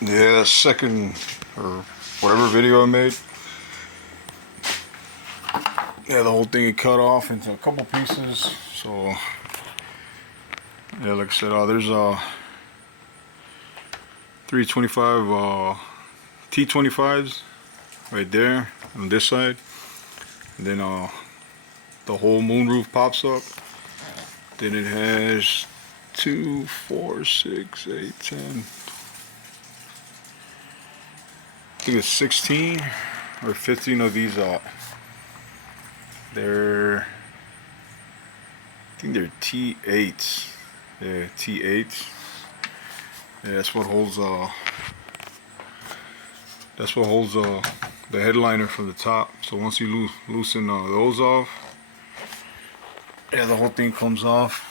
Yeah, second or whatever video I made. Yeah, the whole thing is cut off into a couple pieces. So yeah, like I said, there's 325 T25s right there on this side, and then the whole moonroof pops up. Then it has 2, 4, 6, 8, 10. I think it's 16 or 15 of these. I think they're T8s. Yeah, T8s. Yeah, that's what holds the headliner from the top. So once you loosen those off, yeah, the whole thing comes off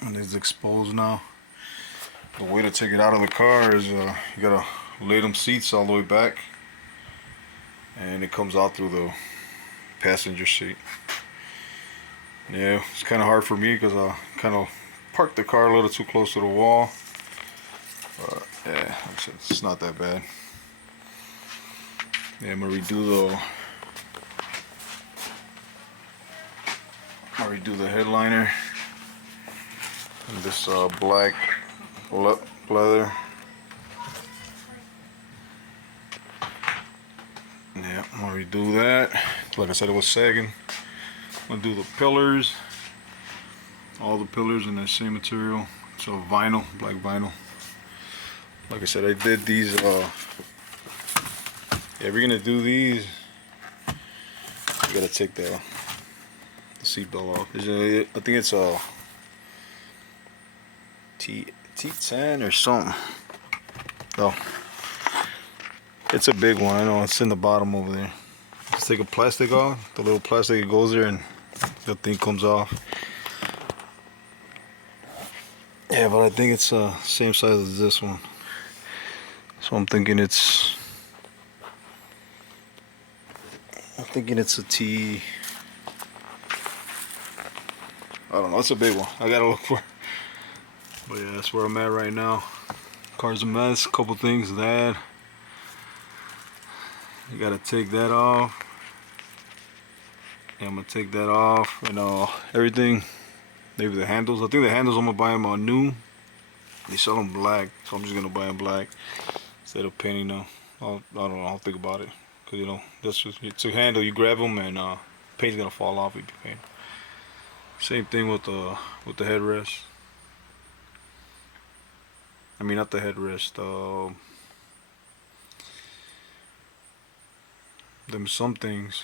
and it's exposed now. The way to take it out of the car is you gotta lay them seats all the way back, and it comes out through the passenger seat. Yeah, it's kind of hard for me because I kind of parked the car a little too close to the wall. But yeah, it's not that bad. Yeah, I'm gonna redo the headliner and this black leather. Yeah, I'm gonna redo that. Like I said, it was sagging. I'm gonna do the pillars, all the pillars in that same material. So vinyl, black vinyl. Like I said, I did these. Yeah, if you're gonna do these, you gotta take the seat belt off. I think it's a T10 or something. Oh, it's a big one. I know it's in the bottom over there. Just take a plastic off. The little plastic, it goes there and the thing comes off. Yeah, but I think it's same size as this one. So I'm thinking it's a T. I don't know. It's a big one. I gotta look for it. But yeah, that's where I'm at right now. Car's a mess. Couple things to add. You gotta take that off. Yeah, I'm gonna take that off and everything. Maybe the handles. I think the handles I'm gonna buy them new. They sell them black, so I'm just gonna buy them black instead of painting them. I don't know. I'll think about it, cause that's just, it's a handle. You grab them and paint's gonna fall off if you paint. Same thing with the headrest. I mean, not the headrest. Them some things.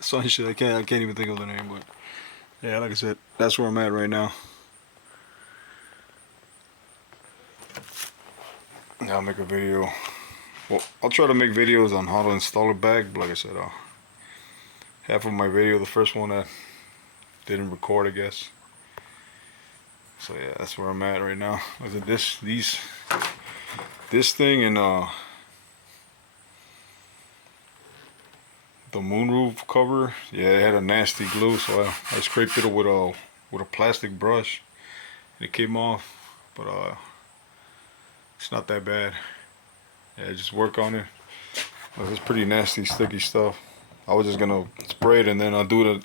Some shit. I can't even think of the name, but yeah, like I said, that's where I'm at right now. I'll make a video. Well, I'll try to make videos on how to install it back, but like I said, half of my video, the first one, I didn't record, I guess. So yeah, that's where I'm at right now. Was it this thing and the moonroof cover? Yeah, it had a nasty glue, so I scraped it with a plastic brush. It came off, but it's not that bad. Yeah, just work on it. It's pretty nasty, sticky stuff. I was just gonna spray it and then I'll do it,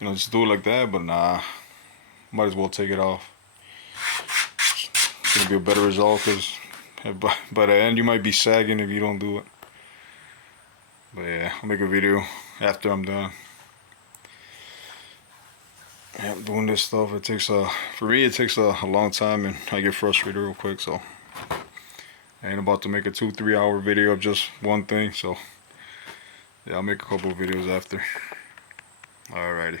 just do it like that. But nah, might as well take it off. It's gonna be a better result, because by the end you might be sagging if you don't do it. But yeah, I'll make a video after I'm done. Yeah, doing this stuff, it takes for me it takes a long time, and I get frustrated real quick. So I ain't about to make a 2-3 hour video of just one thing. So yeah, I'll make a couple of videos after. Alrighty.